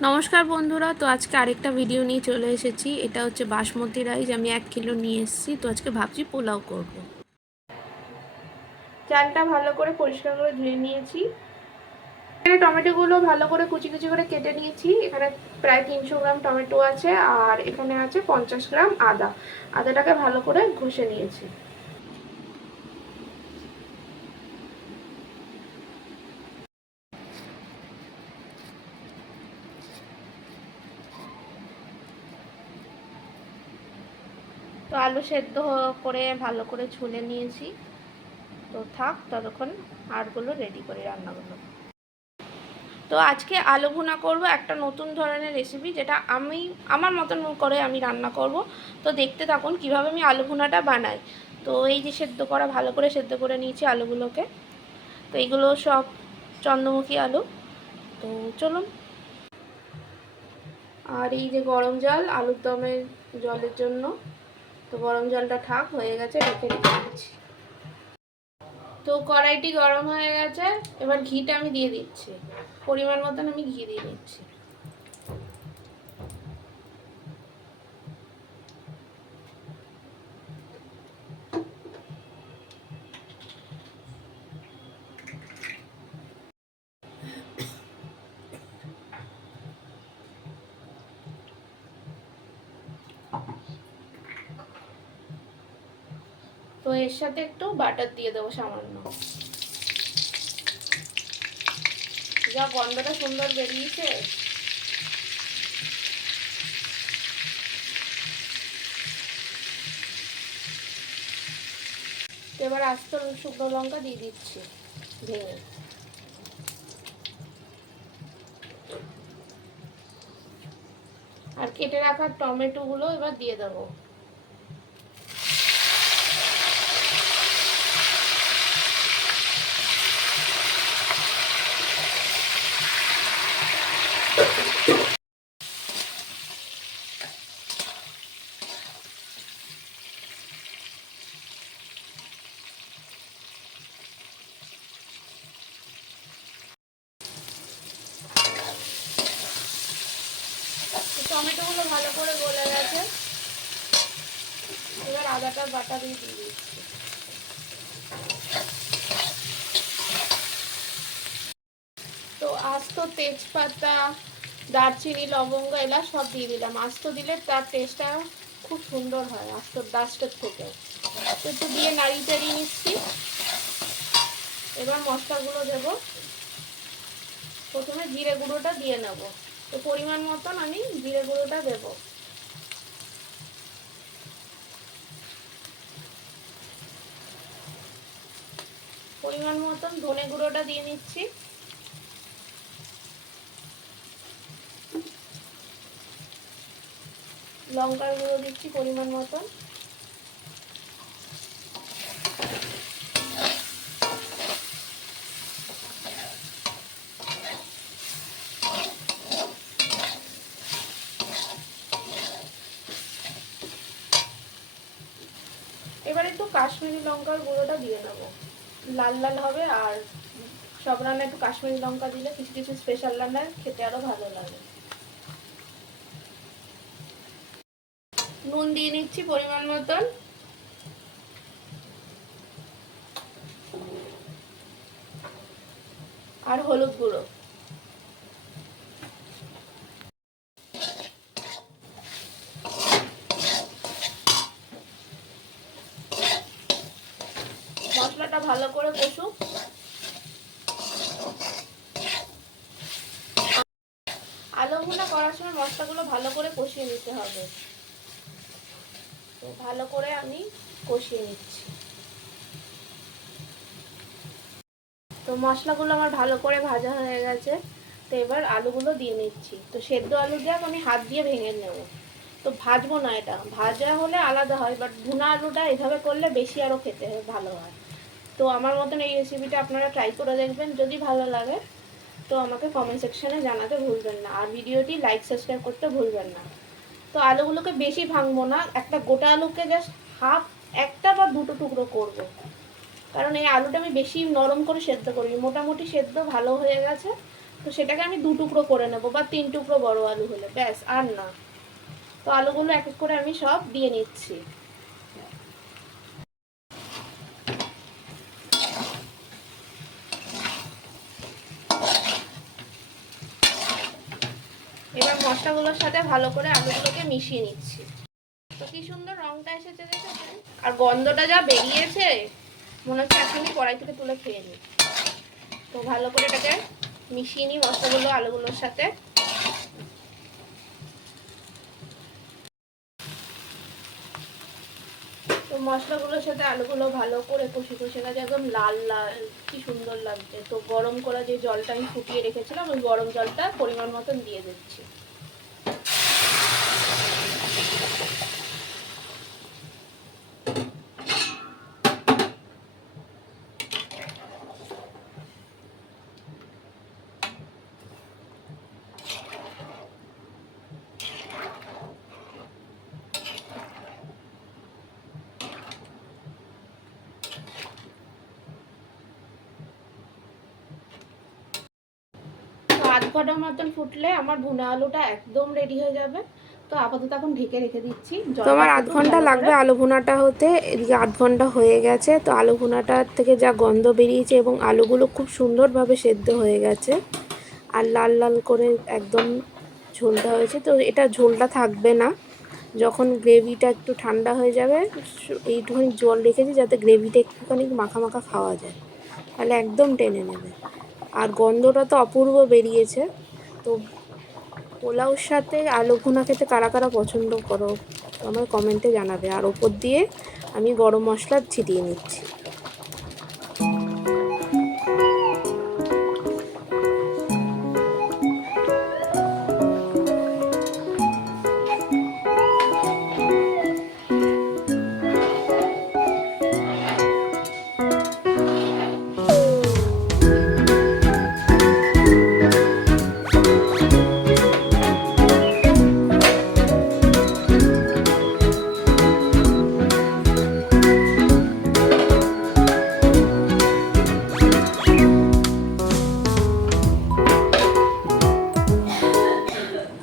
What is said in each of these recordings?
নমস্কার বন্ধুরা, তো আজকে আরেকটা ভিডিও নিয়ে চলে এসেছি। এটা হচ্ছে বাসমতি রাইস, আমি 1 কিলো নিয়ে এসেছি। তো আজকে ভাবছি পোলাও করব। চালটা ভালো করে পরিষ্কার করে ধুয়ে নিয়েছি। এখানে টমেটোগুলো ভালো করে কুচি কুচি করে কেটে নিয়েছি। এখানে প্রায় 300 গ্রাম টমেটো আছে, আর এখানে আছে 50 গ্রাম আদা। আদাটাকে ভালো করে ঘষে নিয়েছি। তো আলু সেদ্ধ করে ভালো করে ছুলে নিয়েছি। তো থাক ততক্ষণ আরগুলো রেডি করে রান্নাগুলো। তো আজকে আলু ভুনা করব, একটা নতুন ধরনের রেসিপি, যেটা আমি আমার মতন করে আমি রান্না করব। তো দেখতে থাকুন কিভাবে আমি আলু ভুনাটা বানাই। তো এই যে সেদ্ধ করা, ভালো করে সেদ্ধ করে নিয়েছি আলুগুলোকে। তো এইগুলো সব চন্দ্রমুখী আলু। তো চলুন। আর এই যে গরম জল আলুর দমের জলের জন্য। তো গরম জলটা ঠাক হয়ে গেছে, রেখে দিচ্ছি। তো কড়াইটি গরম হয়ে গেছে, এবার ঘিটা আমি দিয়ে দিচ্ছি। পরিমাণ মতন আমি ঘি দিয়ে দিচ্ছি। তো এর সাথে একটু বাটার দিয়ে দেবো সামান্য। যা গন্ধটা সুন্দর বেরিয়েছে। এবার আস্ত শুকনো লঙ্কা দিয়ে দিচ্ছি ভেঙে। আর কেটে রাখা টমেটো গুলো এবার দিয়ে দেবো। টমেটো গুলো ভালো করে গলে গেছে। এবার আদাটা বাটা দিয়ে দিচ্ছি। তো আস্ত তেজপাতা, দারচিনি, লবঙ্গ এলাচ সব দিয়ে দিলাম। আস্ত দিলে তার টেস্টটা খুব সুন্দর হয় আস্ত ডাস্টের থেকে। তো একটু দিয়ে নাড়িয়ে চাড়িয়ে নিচ্ছি। এবার মশলাগুলো দেবো। প্রথমে জিরে গুঁড়োটা দিয়ে নেব। তো পরিমাণ মতন আমি জিরে গুঁড়োটা দেবো। পরিমাণ মতন ধনে গুঁড়োটা দিয়ে নিচ্ছি। লঙ্কার গুঁড়ো দিচ্ছি পরিমাণ মতন। এবার একটু কাশ্মীরি লঙ্কার গুঁড়োটা দিয়ে নেব। লাল লাল হবে, আর সব রান্না একটু কাশ্মীরি লঙ্কা দিলে কিছু কিছু স্পেশাল রান্নায় খেতে আরো ভালো লাগে। নুন দিয়ে নিচ্ছি পরিমাণ মতন। আর হলুদ গুঁড়ো। মশলাটা ভালো করে কষুক। আলু ভুনা করার সময় মশলাগুলো ভালো করে কষিয়ে নিতে হবে। তো ভালো করে আমি কষিয়ে নিচ্ছি। তো মশলাগুলো আমার ভালো করে ভাজা হয়ে গেছে। তো এবার আলুগুলো দিয়ে নিচ্ছি। তো সেদ্ধ আলু দিয়ে আমি হাত দিয়ে ভেঙে নেব। তো ভাজবো না, এটা ভাজা হলে আলাদা হয়, বাট ভুনা আলুটা এভাবে করলে বেশি আরও খেতে ভালো হয়। তো আমার মতন এই রেসিপিটা আপনারা ট্রাই করে দেখবেন। যদি ভালো লাগে তো আমাকে কমেন্ট সেকশানে জানাতে ভুলবেন না। আর ভিডিওটি লাইক সাবস্ক্রাইব করতে ভুলবেন না। তো আলুগুলোকে বেশি ভাঙবো না, একটা গোটা আলুকে জাস্ট হাফ, একটা বা দুটো টুকরো করব। কারণ এই আলুটা আমি বেশি নরম করে সেদ্ধ করি, মোটামুটি সেদ্ধ ভালো হয়ে গেছে। তো সেটাকে আমি 2 টুকরো করে নেব, বা 3 টুকরো বড় আলু হলে ব্যাস, আর না। তো আলুগুলো এক এক করে আমি সব দিয়ে নিচ্ছি। এবার মশলাগুলোর সাথে ভালো করে আলুগুলোকে মিশিয়ে নিচ্ছি। তো কি সুন্দর রংটা এসেছে দেখেছেন, আর গন্ধটা যা বেরিয়েছে মনে হচ্ছে এখনই কড়াই থেকে তুলে খেয়ে নিই। তো ভালো করে এটাকে মিশিয়ে নিই মশলাগুলো আলুগুলোর সাথে। তো মশলাগুলোর সাথে আলুগুলো ভালো করে কষে কষে গেছে, একদম লাল লাল, কি সুন্দর লাগছে। তো গরম করা যে জলটা আমি ফুটিয়ে রেখেছিলাম, ওই গরম জলটা পরিমাণ মতন দিয়ে দিচ্ছি। আধ ঘন্টার মতন ফুটলে আমার ভুনা আলুটা একদম রেডি হয়ে যাবে। তো আপাতত এখন ঢেকে রেখে দিচ্ছি। তো আমার আধ ঘন্টা লাগবে আলু ভুনাটা হতে। এদিকে আধ ঘন্টা হয়ে গেছে। তো আলু ভুনাটার থেকে যা গন্ধ বেরিয়েছে এবং আলুগুলো খুব সুন্দরভাবে সেদ্ধ হয়ে গেছে আর লাল লাল করে একদম ঝোলটা হয়েছে। তো এটা ঝোলটা থাকবে না, যখন গ্রেভিটা একটু ঠান্ডা হয়ে যাবে এইটুখানি জল রেখেছি যাতে গ্রেভিটা একটুখানি মাখা মাখা খাওয়া যায়, তাহলে একদম টেনে নেবে। আর গন্ধটা তো অপূর্ব বেরিয়েছে। তো পোলাওর সাথে আলু ভুনা খেতে কারা কারা পছন্দ করো আমার কমেন্টে জানাবে। আর ওপর দিয়ে আমি গরম মশলা ছিটিয়ে নিচ্ছি।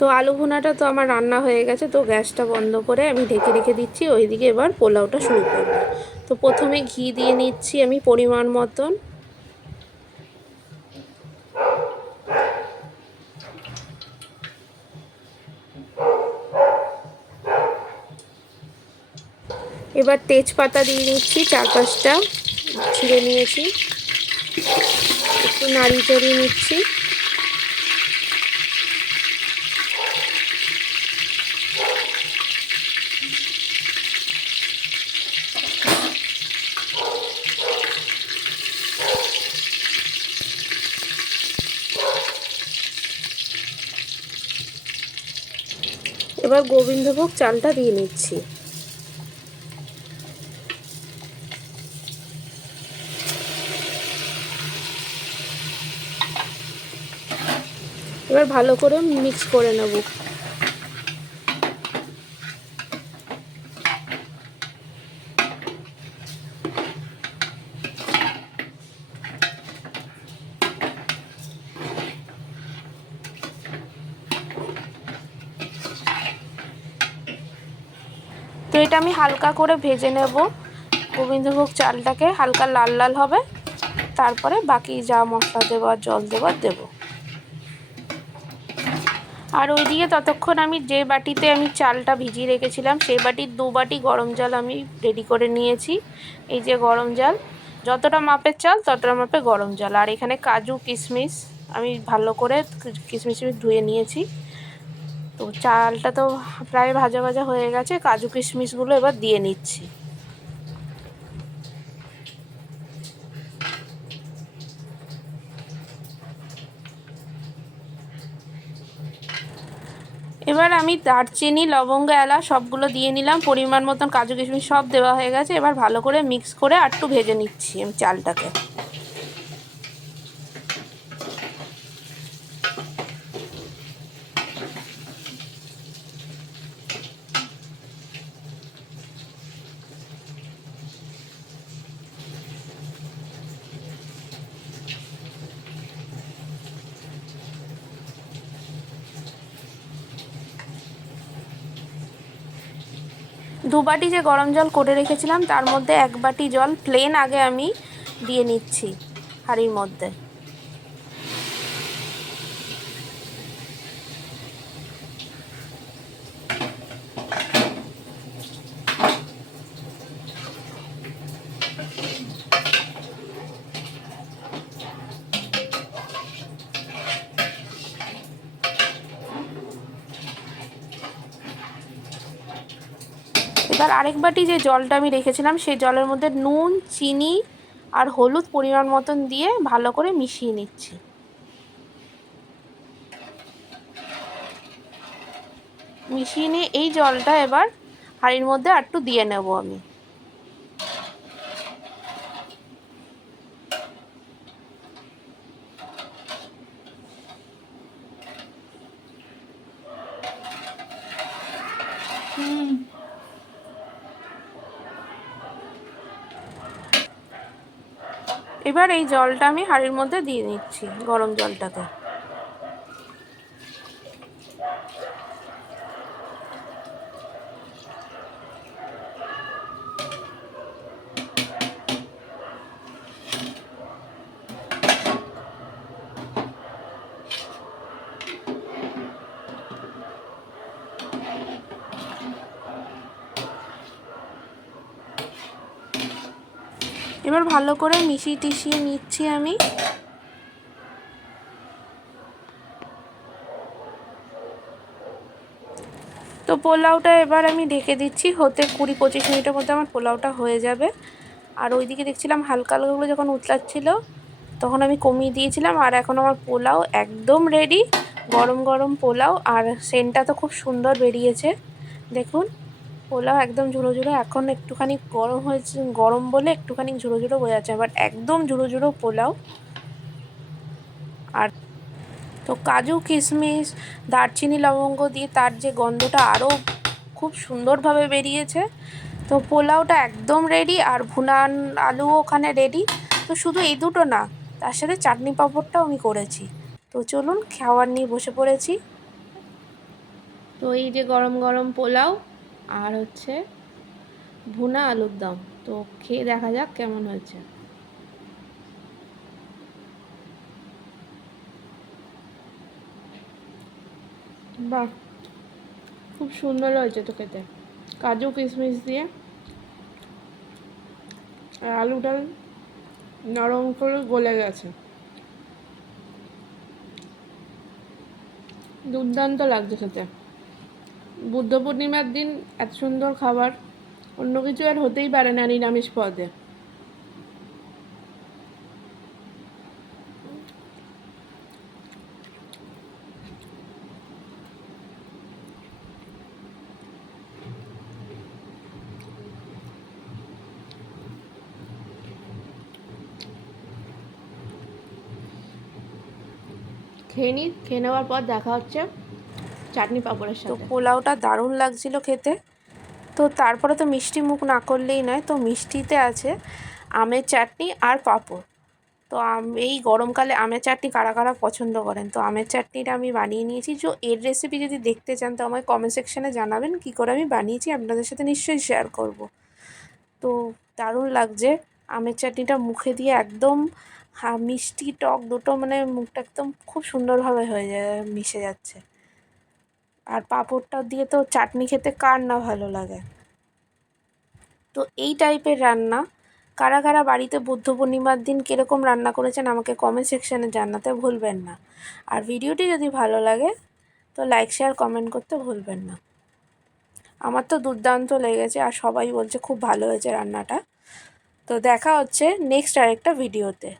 তো আলু ভুনাটা তো আমার রান্না হয়ে গেছে। তো গ্যাসটা বন্ধ করে আমি ঢেকে রেখে দিচ্ছি। ওইদিকে এবার পোলাওটা শুরু করব। তো প্রথমে ঘি দিয়ে নিচ্ছি আমি পরিমাণ মতন। এবার তেজপাতা দিয়ে নিচ্ছি 4-5টা ছিঁড়ে নিয়েছি, একটু নাড়ি চাড়িয়ে নিচ্ছি। এবার গোবিন্দভোগ চালটা দিয়ে নিচ্ছি। এবার ভালো করে মিক্স করে নেব। তো এটা আমি হালকা করে ভেজে নেব। গোবিন্দভোগ চালটাকে হালকা লাল লাল হবে, তারপরে বাকি যা মশলা দেওয়ার জল দেওয়ার দেব। আর ওইদিকে ততক্ষণ আমি যে বাটিতে আমি চালটা ভিজিয়ে রেখেছিলাম সেই বাটির 2 বাটি গরম জল আমি রেডি করে নিয়েছি। এই যে গরম জল, যতটা মাপের চাল ততটা মাপে গরম জল। আর এখানে কাজু কিশমিশ আমি ভালো করে কিশমিশ ধুয়ে নিয়েছি। তো চালটা তো প্রায় ভাজা ভাজা হয়ে গেছে, কাজু কিশমিশগুলো এবার দিয়ে নিচ্ছি। এবার আমি দারচিনি লবঙ্গ এলাচ সবগুলো দিয়ে নিলাম, পরিমাণ মতন কাজু কিশমিশ সব দেওয়া হয়ে গেছে। এবার ভালো করে মিক্স করে আর একটু ভেজে নিচ্ছি আমি চালটাকে। দু বাটি যে গরম জল করে রেখেছিলাম তার মধ্যে 1 বাটি জল প্লেন আগে আমি দিয়ে নিচ্ছি হাঁড়ির মধ্যে। এবার আরেক বাটি যে জলটা আমি রেখেছিলাম সেই জলের মধ্যে নুন, চিনি আর হলুদ পরিমাণ মতন দিয়ে ভালো করে মিশিয়ে নিচ্ছি। মিশিয়ে নিয়ে এই জলটা এবার হাঁড়ির মধ্যে একটু দিয়ে নেব আমি। এবার এই জলটা আমি হাঁড়ির মধ্যে দিয়ে নিচ্ছি, গরম জলটাকে। এবার ভালো করে মিশিয়ে টিশিয়ে নিচ্ছি আমি। তো পোলাওটা এবার আমি ঢেকে দিচ্ছি, হতে 20-25 মিনিটের মধ্যে আমার পোলাওটা হয়ে যাবে। আর ওইদিকে দেখছিলাম হালকা হালকাগুলো যখন উতলাচ্ছিল তখন আমি কমিয়ে দিয়েছিলাম। আর এখন আমার পোলাও একদম রেডি, গরম গরম পোলাও। আর সেন্টটা তো খুব সুন্দর বেরিয়েছে, দেখুন পোলাও একদম ঝুড়ো ঝুড়ো। এখন একটুখানি গরম হয়েছে, গরম বলে একটুখানি ঝুড়ো ঝুড়ো বোঝা যাচ্ছে, বাট একদম ঝুড়ো ঝুড়ো পোলাও। আর তো কাজু, কিশমিশ, দারচিনি, লবঙ্গ দিয়ে তার যে গন্ধটা আরও খুব সুন্দরভাবে বেরিয়েছে। তো পোলাওটা একদম রেডি, আর ভুনান আলুও ওখানে রেডি। তো শুধু এই দুটো না, তার সাথে চাটনি পাঁপড়টাও আমি করেছি। তো চলুন খাওয়ার নিয়ে বসে পড়েছি। তো এই যে গরম গরম পোলাও আর হচ্ছে ভুনা আলুর দম, তো খেয়ে দেখা যাক কেমন হয়েছে। বাহ, খুব সুন্দর হয়েছে তো খেতে, কাজু কিশমিশ দিয়ে। আর আলুটা নরম করে গলে গেছে, দুর্দান্ত লাগছে খেতে। বুদ্ধ পূর্ণিমার দিন এত সুন্দর খাবার অন্য কিছু আর হতেই পারে না নিরামিষ পদে। খেয়ে নেওয়ার পর দেখা হচ্ছে চাটনি পাঁপড়ের তো সাথে। পোলাওটা দারুণ লাগছিল খেতে। তো তারপরে তো মিষ্টি মুখ না করলেই নয়, তো মিষ্টিতে আছে আমের চাটনি আর পাঁপড়। তো এই গরমকালে আমের চাটনি কারা কারা পছন্দ করেন, তো আমের চাটনিটা আমি বানিয়ে নিয়েছি। এর রেসিপি যদি দেখতে চান তো আমায় কমেন্ট সেকশানে জানাবেন, কী করে আমি বানিয়েছি আপনাদের সাথে নিশ্চয়ই শেয়ার করব। তো দারুণ লাগছে আমের চাটনিটা, মুখে দিয়ে একদম মিষ্টি টক দুটো মানে মুখটা একদম খুব সুন্দরভাবে হয়ে যায়, মিশে যাচ্ছে। আর পাঁপড়টা দিয়ে তো চাটনি খেতে কার না ভালো লাগে। তো এই টাইপের রান্না কারা কারা বাড়িতে বুদ্ধ পূর্ণিমার দিন কীরকম রান্না করেছেন আমাকে কমেন্ট সেকশানে জানাতে ভুলবেন না। আর ভিডিওটি যদি ভালো লাগে তো লাইক শেয়ার কমেন্ট করতে ভুলবেন না। আমার তো দুর্দান্ত লেগেছে, আর সবাই বলছে খুব ভালো হয়েছে রান্নাটা। তো দেখা হচ্ছে নেক্সট আরেকটা ভিডিওতে।